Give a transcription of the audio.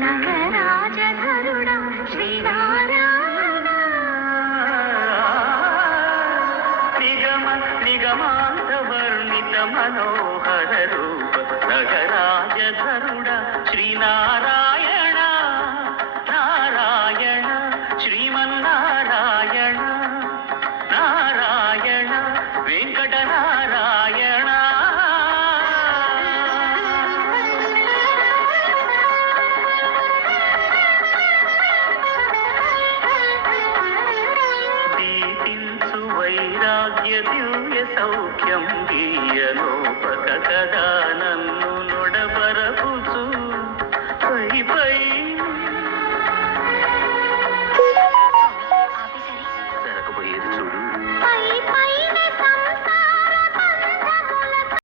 నగరాజధరుడా శ్రీనారాయణ నిగమ నిగమాంత వర్ణిత మనోహర రూప నగరాజధరుడా శ్రీనారాయణ నారాయణ శ్రీమన్నారాయణ నారాయణ వెంకటనారాయణ దీపించు వైరాగ్య దివ్య సౌఖ్యం గీయలోపక కదా నన్ను